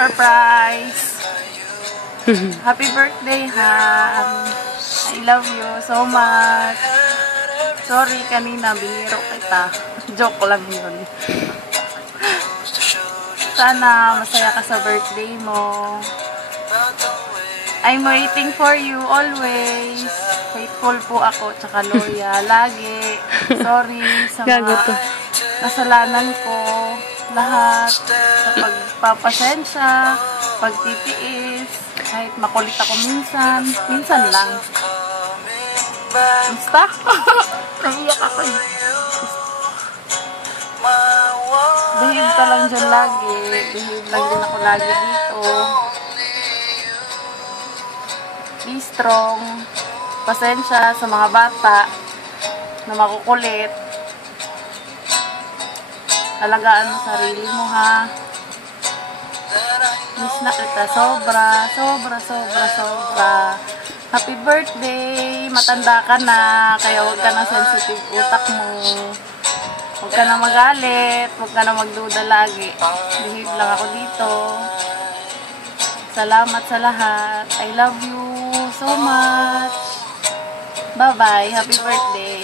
Surprise! Happy birthday, Han! I love you so much. Sorry, kanina biniro kita. Joke lang yun. Sana masaya ka sa birthday mo. I'm waiting for you always. Faithful po ako, tsaka loyal. Lagi. Sorry sa mga kasalanan ko. Lahat. Sa pagpapasensya, pagtitiis. Kahit makulit ako minsan. Minsan lang. Basta? Naiyak ako eh. Behave ka lang dyan lagi. Behave lang din ako lagi dito. Be strong. Pasensya sa mga bata na makukulit. Alagaan mo sarili mo, ha. Miss na kita. Sobra. Happy birthday! Matanda ka na, kaya huwag ka na sensitive utak mo. Huwag ka na magalit, huwag ka na magduda lagi. Behave lang ako dito. Salamat sa lahat. I love you so much. Bye-bye. Happy birthday.